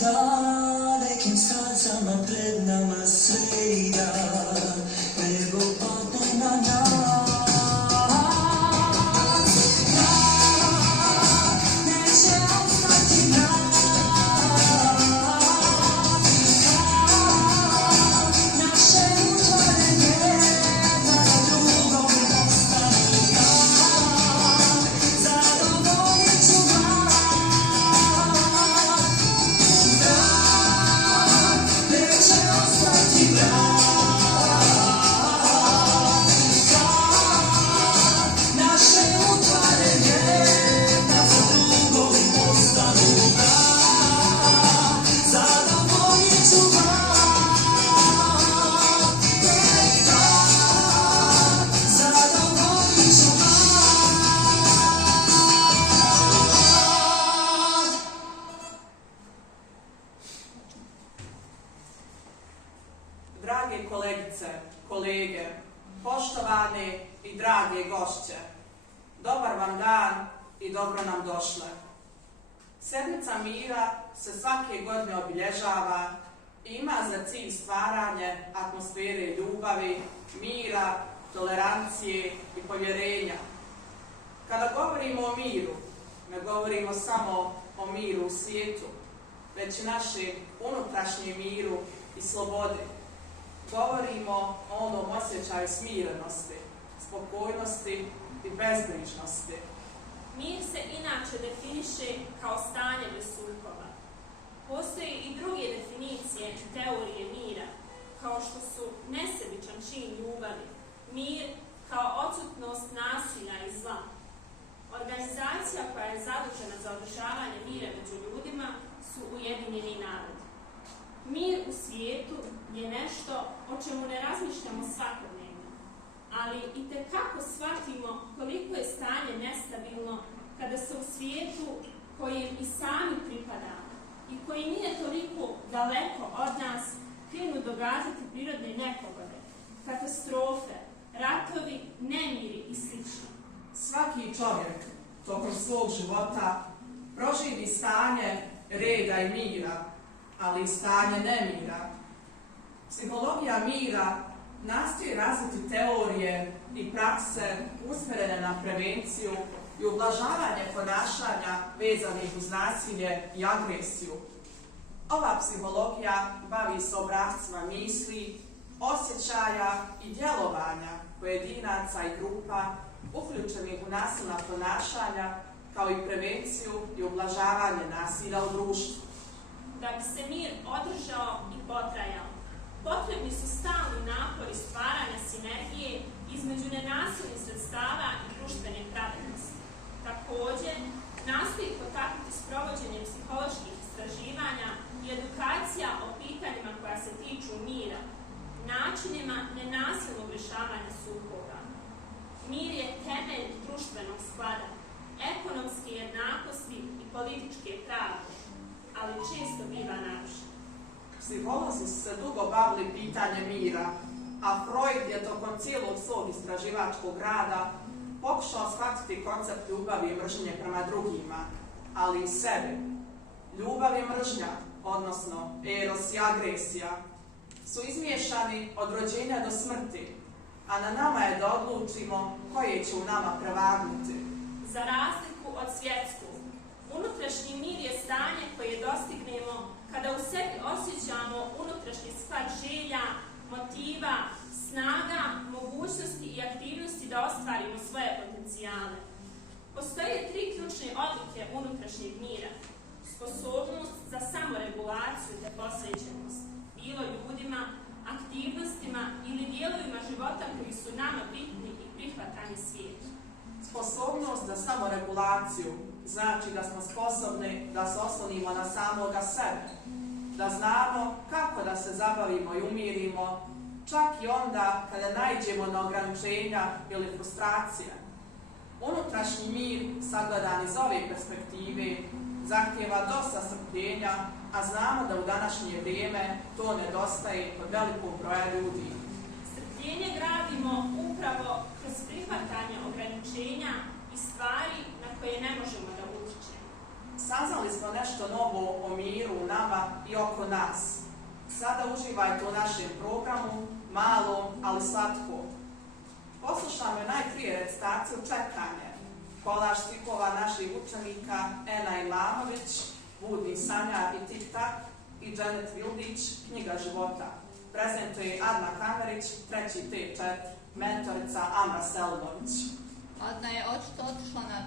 dalekim stancama pred nama svira, nebo padne na nas. Neće ostati mrak, naše utvare jedna za drugom postanu dan. Zadovoljit ću vas. Neće ostati mrak, naše utvare jedna za drugom postanu dan. Zadovoljit ću vas. Zadovoljit ću vas. Drage kolegice, kolege, poštovane i drage gošće, dobar vam dan i dobro nam došle. Sedmica mira se svake godine obilježava i ima za cilj stvaranje atmosfere ljubavi, mira, tolerancije i povjerenja. Kada govorimo o miru, ne govorimo samo o miru u svijetu, već i našem unutrašnjem miru i slobodi. Govorimo o onom osjećaju smirenosti, spokojnosti i bezbrižnosti. Mir se inače definiše kao stanje bez sukoba. Postoje i druge definicije teorije mira, kao što su nesebičan čin ljubavi, mir kao odsutnost nasilja i zla. Organizacija koja je zadužena za održavanje mira među ljudima su Ujedinjeni narodi. Mir u svijetu je nešto o čemu ne razmišljamo svakodnevno, ali itekako shvatimo koliko je stanje nestabilno kada se u svijetu kojem i sami pripadamo i koji nije toliko daleko od nas krenu događati prirodne nepogode, katastrofe, ratovi, nemiri i sl. Svaki čovjek tokom svog života proživi stanje reda i mira, ali i stanje nemira. Psihologija mira nastoji razviti teorije i prakse usmjerene na prevenciju i ublažavanje ponašanja vezanih uz nasilje i agresiju. Ova psihologija bavi se obrascima misli, osjećaja i djelovanja pojedinaca i grupa uključenih u nasilna ponašanja, kao i prevenciju i ublažavanje nasilja u društvu. Da bi se mir održao i potrajao, potrebni su stalni napori stvaranja sinergije između nenasilnih sredstava i društvene pravednosti. Također, nastoji potaknuti sprovođenje psiholoških istraživanja i edukacija o pitanjima koja se tiču mira, načinima nenasilnog rješavanja sukoba. Mir je temelj društvenog sklada, ekonomske jednakosti i političke pravde, ali često biva narušen. Psiholozi su se dugo bavili pitanjem mira, a Freud je tokom cijelog svog istraživačkog rada pokušao shvatiti koncept ljubavi i mržnje prema drugima, ali i sebi. Ljubav i mržnja, odnosno eros i agresija, su izmiješani od rođenja do smrti, a na nama je da odlučimo koje će u nama prevagnuti. Za razliku od svjetskog, unutrašnji mir je stanje koje dostignemo kada u sebi osjećamo unutrašnji sklad želja, motiva, snaga, mogućnosti i aktivnosti da ostvarimo svoje potencijale. Postoje 3 ključne odlike unutrašnjeg mira: sposobnost za samoregulaciju te posvećenost, bilo ljudima, aktivnostima ili dijelovima života koji su nama bitni i prihvatani svijetu. Sposobnost za samoregulaciju znači da smo sposobni da se oslonimo na samoga sebe, da znamo kako da se zabavimo i umirimo, čak i onda kada naiđemo na ograničenja ili frustracije. Unutrašnji mir, sagledan iz ove perspektive, zahtijeva dosta strpljenja, a znamo da u današnje vrijeme to nedostaje kod velikog broja ljudi. Strpljenje gradimo upravo kroz prihvatanje ograničenja i stvari na koje ne možemo da utječemo. Saznali smo nešto novo o miru u nama i oko nas. Sada uživajte u našem programu, malom, ali slatkom. Poslušajmo najprije recitaciju Čekanje, kolaž stihova naših učenika Ena Imamović, Budni sanjar i Tik Tak i Dženet Vildić, Knjiga života. Prezentuje Adna Kamerić, 3. T4, mentorica Amra Selimović. Adna je očito otišla na